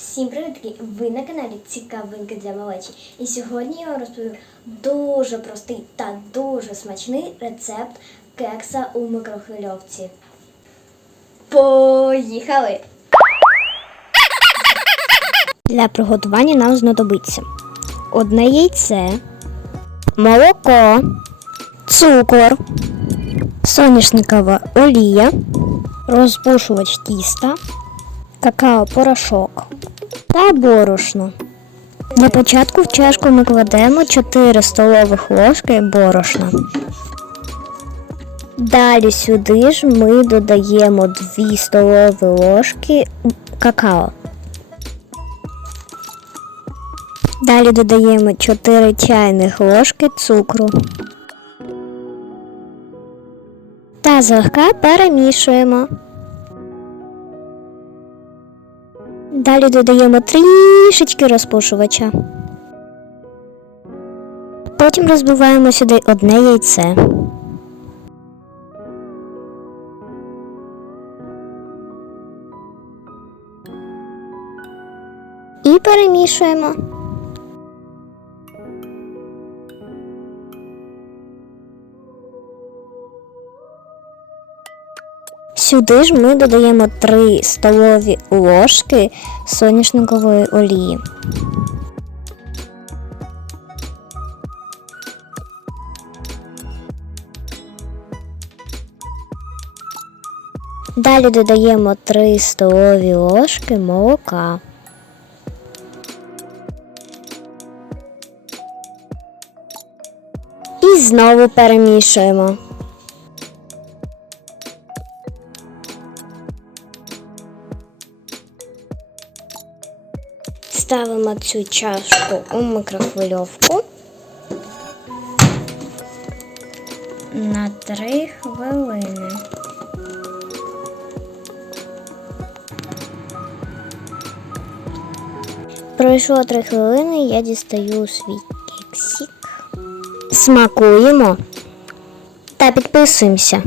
Всім привітки! Ви на каналі Цікавинки для малечі. І сьогодні я вам розповім дуже простий та дуже смачний рецепт кекса у микрохвильовці. Поїхали! Для приготування нам знадобиться одне яйце, молоко, цукор, соняшникова олія, розпушувач тіста, какао-порошок та борошно. Для початку в чашку ми кладемо 4 столових ложки борошна. Далі сюди ж ми додаємо 2 столові ложки какао. Далі додаємо 4 чайних ложки цукру. Та злегка перемішуємо. Далі додаємо трішечки розпушувача. Потім розбиваємо сюди одне яйце. І перемішуємо. Сюди ж ми додаємо 3 столові ложки соняшникової олії. Далі додаємо 3 столові ложки молока. І знову перемішуємо. Ставимо цю чашку у микрохвильовку на 3 хвилини. Пройшло 3 хвилини, я дістаю свій кексик. Смакуємо та підписуємося.